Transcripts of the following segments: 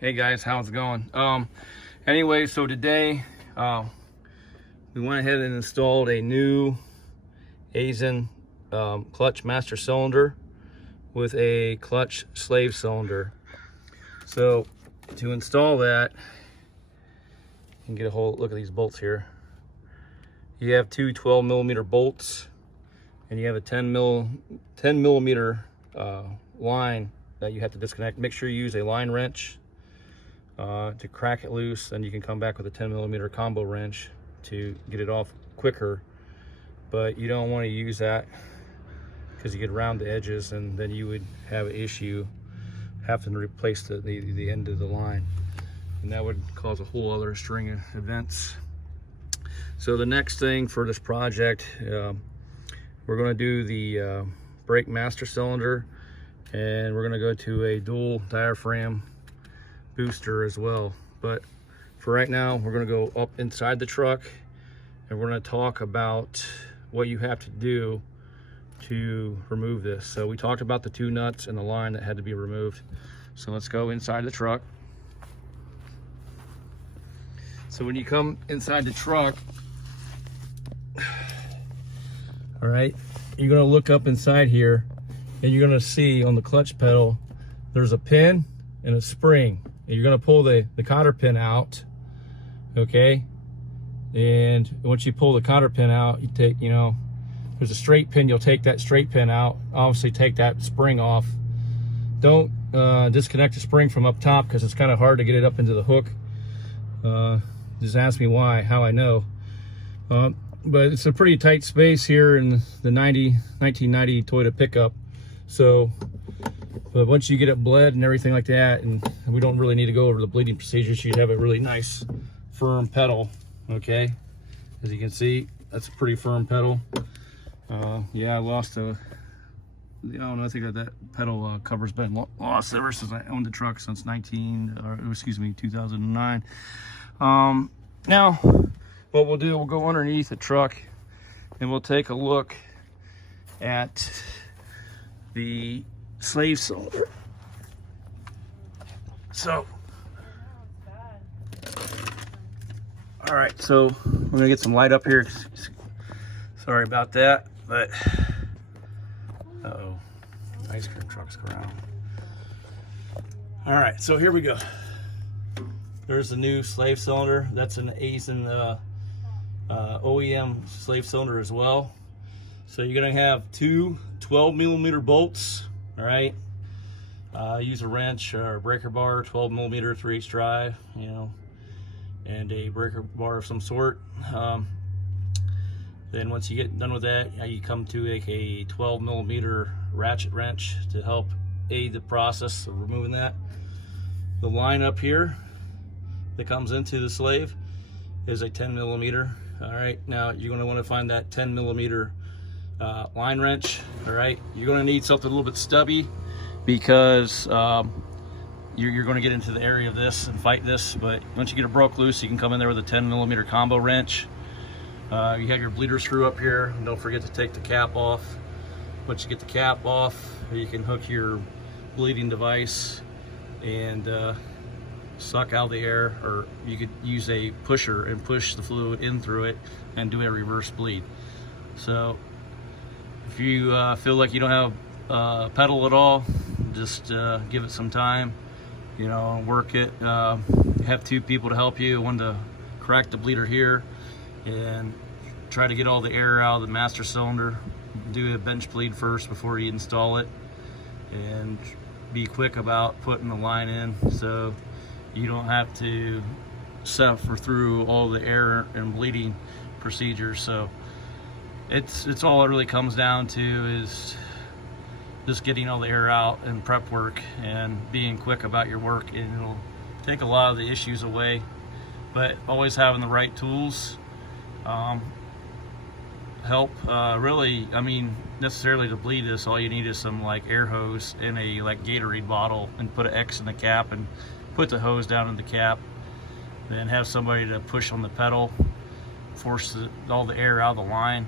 Hey guys, how's it going? Anyway, so today we went ahead and installed a new Aisin clutch master cylinder with a clutch slave cylinder. So to install that, you can get a whole look at these bolts here. You have two 12mm bolts, and you have a 10 millimeter line that you have to disconnect. Make sure you use a line wrench to crack it loose, and you can come back with a 10mm combo wrench to get it off quicker. But you don't want to use that because you get around the edges, and then you would have an issue having to replace the end of the line, and that would cause a whole other string of events. So the next thing for this project, we're going to do the brake master cylinder, and we're going to go to a dual diaphragm booster as well. But for right now, we're going to go up inside the truck, and we're going to talk about what you have to do to remove this. So we talked about the two nuts and the line that had to be removed. So let's go inside the truck. So when you come inside the truck, all right, you're going to look up inside here, and you're going to see on the clutch pedal there's a pin and a spring, and you're going to pull the cotter pin out, okay? And once you pull the cotter pin out, you take, there's a straight pin, you'll take that straight pin out, obviously take that spring off. Don't disconnect the spring from up top, because it's kind of hard to get it up into the hook. Just ask me why, how I know. But it's a pretty tight space here in the 1990 Toyota pickup. So, but once you get it bled and everything like that, and we don't really need to go over the bleeding procedures, you'd have a really nice firm pedal, okay? As you can see, that's a pretty firm pedal. Yeah, I lost I think that pedal cover's been lost ever since I owned the truck, since 2009. Now, what we'll do, we'll go underneath the truck and we'll take a look at the slave cylinder. So, all right, so I'm gonna get some light up here. Sorry about that, but uh-oh, ice cream trucks go around. All right, so here we go. There's the new slave cylinder. That's an Aisin OEM slave cylinder as well. So you're gonna have two 12mm bolts, all right? Use a wrench or a breaker bar, 12mm 3/8 drive, and a breaker bar of some sort. Then once you get done with that, you come to a 12mm ratchet wrench to help aid the process of removing that. The line up here that comes into the slave is a 10mm. All right, now you're going to want to find that 10mm line wrench. All right, you're going to need something a little bit stubby, because you're going to get into the area of this and fight this. But once you get it broke loose, you can come in there with a 10mm combo wrench. You have your bleeder screw up here, and don't forget to take the cap off. Once you get the cap off, you can hook your bleeding device and suck out the air, or you could use a pusher and push the fluid in through it and do a reverse bleed. So if you feel like you don't have pedal at all, just give it some time, work it. Have two people to help you, one to crack the bleeder here and try to get all the air out of the master cylinder. Do a bench bleed first before you install it, and be quick about putting the line in so you don't have to suffer through all the air and bleeding procedures. So it's all it really comes down to is just getting all the air out and prep work and being quick about your work, and it'll take a lot of the issues away. But always having the right tools help. Really, necessarily to bleed this, all you need is some air hose in a Gatorade bottle, and put an X in the cap and put the hose down in the cap, then have somebody to push on the pedal, force all the air out of the line,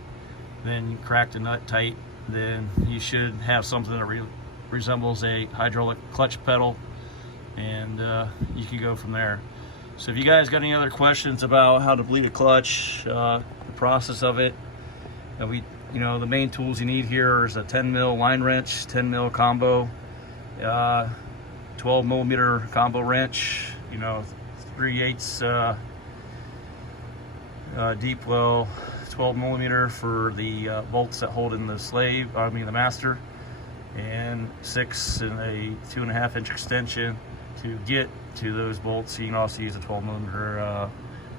then you crack the nut tight. Then you should have something that resembles a hydraulic clutch pedal and you can go from there. So if you guys got any other questions about how to bleed a clutch, the process of it, the main tools you need here is a 10 mil line wrench, 10 mil combo, 12 millimeter combo wrench, 3/8 deep well, 12 millimeter for the bolts that hold in the master, and 6 and a 2.5 inch extension to get to those bolts. You can also use a 12 millimeter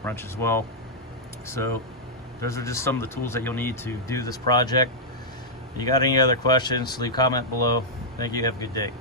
wrench as well. So those are just some of the tools that you'll need to do this project. If you got any other questions, leave a comment below. Thank you. Have a good day.